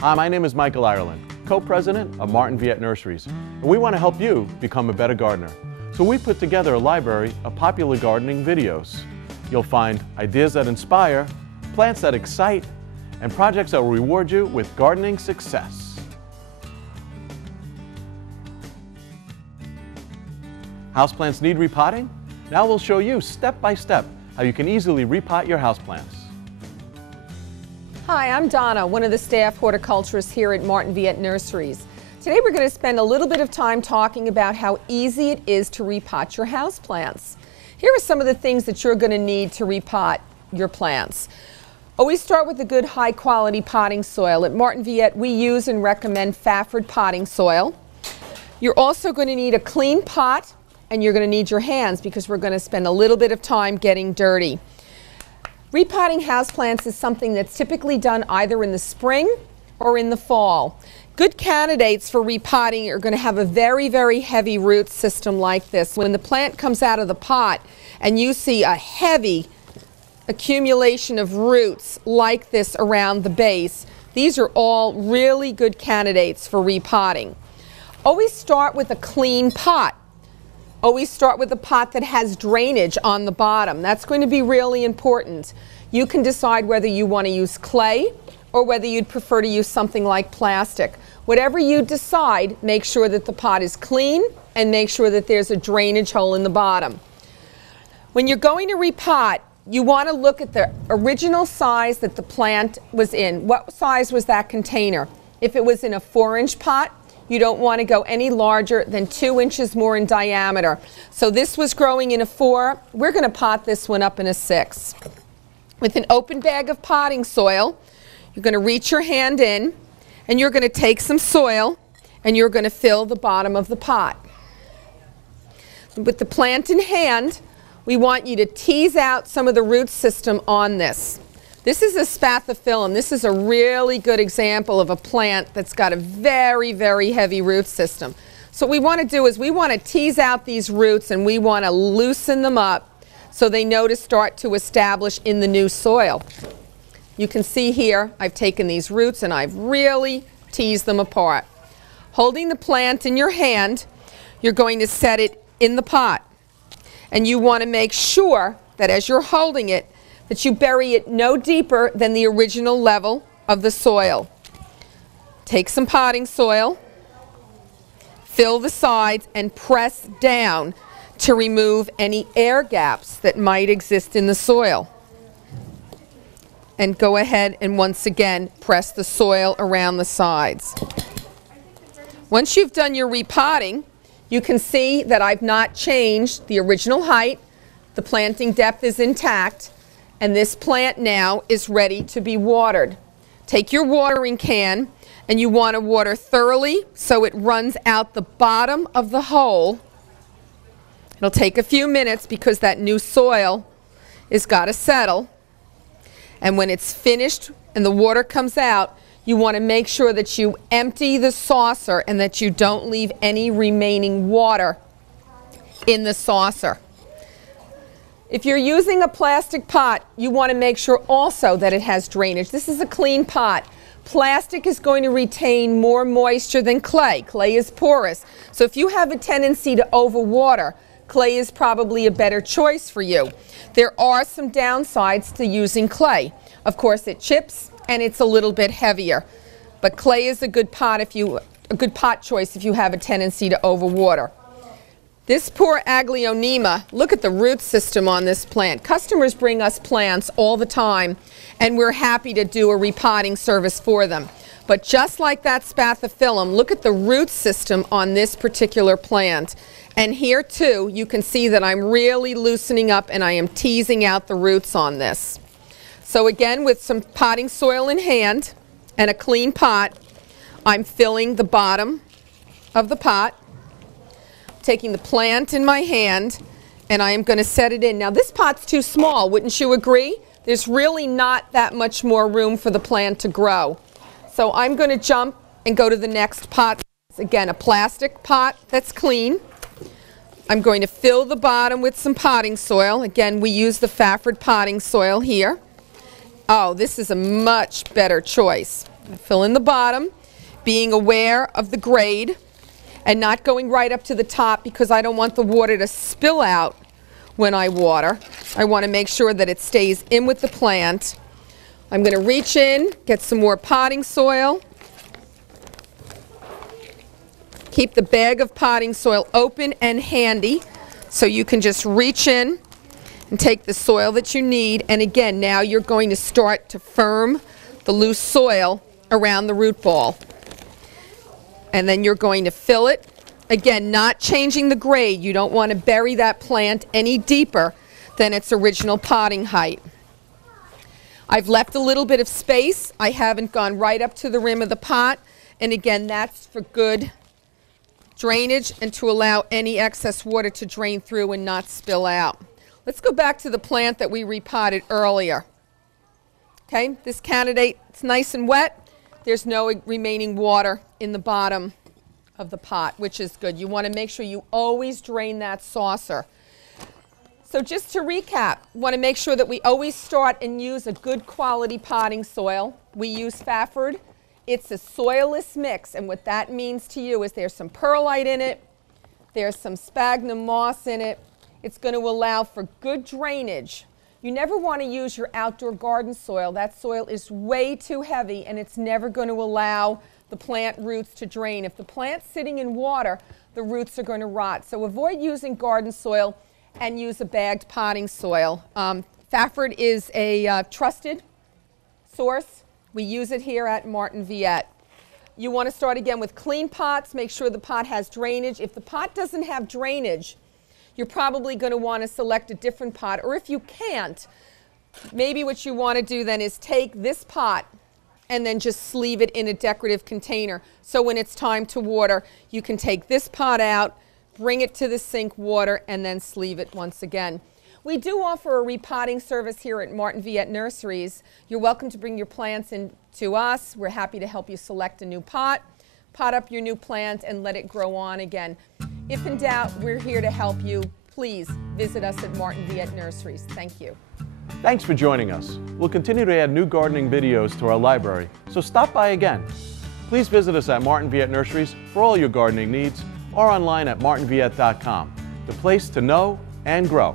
Hi, my name is Michael Ireland, co-president of Martin Viette Nurseries, and we want to help you become a better gardener. So we put together a library of popular gardening videos. You'll find ideas that inspire, plants that excite, and projects that will reward you with gardening success. Houseplants need repotting? Now we'll show you step by step how you can easily repot your houseplants. Hi, I'm Donna, one of the staff horticulturists here at Martin Viette Nurseries. Today we're going to spend a little bit of time talking about how easy it is to repot your houseplants. Here are some of the things that you're going to need to repot your plants. Always start with a good high quality potting soil. At Martin Viette we use and recommend Viette potting soil. You're also going to need a clean pot, and you're going to need your hands because we're going to spend a little bit of time getting dirty. Repotting houseplants is something that's typically done either in the spring or in the fall. Good candidates for repotting are going to have a very, very heavy root system like this. When the plant comes out of the pot and you see a heavy accumulation of roots like this around the base, these are all really good candidates for repotting. Always start with a clean pot. Always start with a pot that has drainage on the bottom. That's going to be really important. You can decide whether you want to use clay or whether you'd prefer to use something like plastic. Whatever you decide, make sure that the pot is clean and make sure that there's a drainage hole in the bottom. When you're going to repot, you want to look at the original size that the plant was in. What size was that container? If it was in a 4-inch pot, you don't want to go any larger than 2 inches more in diameter. So this was growing in a 4. We're going to pot this one up in a 6. With an open bag of potting soil, you're going to reach your hand in and you're going to take some soil and you're going to fill the bottom of the pot. With the plant in hand, we want you to tease out some of the root system on this. This is a spathiphyllum. This is a really good example of a plant that's got a very, very heavy root system. So what we want to do is we want to tease out these roots and we want to loosen them up so they know to start to establish in the new soil. You can see here I've taken these roots and I've really teased them apart. Holding the plant in your hand, you're going to set it in the pot. And you want to make sure that as you're holding it, that you bury it no deeper than the original level of the soil. Take some potting soil, fill the sides, and press down to remove any air gaps that might exist in the soil. And go ahead and once again press the soil around the sides. Once you've done your repotting, you can see that I've not changed the original height. The planting depth is intact. And this plant now is ready to be watered. Take your watering can and you want to water thoroughly so it runs out the bottom of the hole. It'll take a few minutes because that new soil has got to settle. And when it's finished and the water comes out, you want to make sure that you empty the saucer and that you don't leave any remaining water in the saucer. If you're using a plastic pot, you want to make sure also that it has drainage. This is a clean pot. Plastic is going to retain more moisture than clay. Clay is porous. So if you have a tendency to overwater, clay is probably a better choice for you. There are some downsides to using clay. Of course, it chips and it's a little bit heavier. But clay is a good pot choice if you have a tendency to overwater. This poor Aglaonema, look at the root system on this plant. Customers bring us plants all the time, and we're happy to do a repotting service for them. But just like that spathiphyllum, look at the root system on this particular plant. And here too, you can see that I'm really loosening up and I am teasing out the roots on this. So again, with some potting soil in hand and a clean pot, I'm filling the bottom of the pot. Taking the plant in my hand and I am going to set it in. Now this pot's too small, wouldn't you agree? There's really not that much more room for the plant to grow. So I'm going to jump and go to the next pot. Again, a plastic pot that's clean. I'm going to fill the bottom with some potting soil. Again, we use the Viette potting soil here. Oh, this is a much better choice. Fill in the bottom, being aware of the grade and not going right up to the top because I don't want the water to spill out when I water. I want to make sure that it stays in with the plant. I'm going to reach in, get some more potting soil. Keep the bag of potting soil open and handy so you can just reach in and take the soil that you need. And again, now you're going to start to firm the loose soil around the root ball. And then you're going to fill it. Again, not changing the grade. You don't want to bury that plant any deeper than its original potting height. I've left a little bit of space. I haven't gone right up to the rim of the pot. And again, that's for good drainage and to allow any excess water to drain through and not spill out. Let's go back to the plant that we repotted earlier. Okay, this candidate, it's nice and wet. There's no remaining water in the bottom of the pot, which is good. You want to make sure you always drain that saucer. So just to recap, want to make sure that we always start and use a good quality potting soil. We use Fafford. It's a soilless mix, and what that means to you is there's some perlite in it, there's some sphagnum moss in it. It's going to allow for good drainage. You never want to use your outdoor garden soil. That soil is way too heavy, and it's never going to allow the plant roots to drain. If the plant's sitting in water, the roots are going to rot. So avoid using garden soil and use a bagged potting soil. Fafford is a trusted source. We use it here at Martin Viette. You want to start again with clean pots. Make sure the pot has drainage. If the pot doesn't have drainage, you're probably going to want to select a different pot. Or if you can't, maybe what you want to do then is take this pot and then just sleeve it in a decorative container. So when it's time to water, you can take this pot out, bring it to the sink water, and then sleeve it once again. We do offer a repotting service here at Martin Viette Nurseries. You're welcome to bring your plants in to us. We're happy to help you select a new pot, pot up your new plant, and let it grow on again. If in doubt, we're here to help you. Please visit us at Martin Viette Nurseries. Thank you. Thanks for joining us. We'll continue to add new gardening videos to our library, so stop by again. Please visit us at Martin Viette Nurseries for all your gardening needs or online at martinviette.com, the place to know and grow.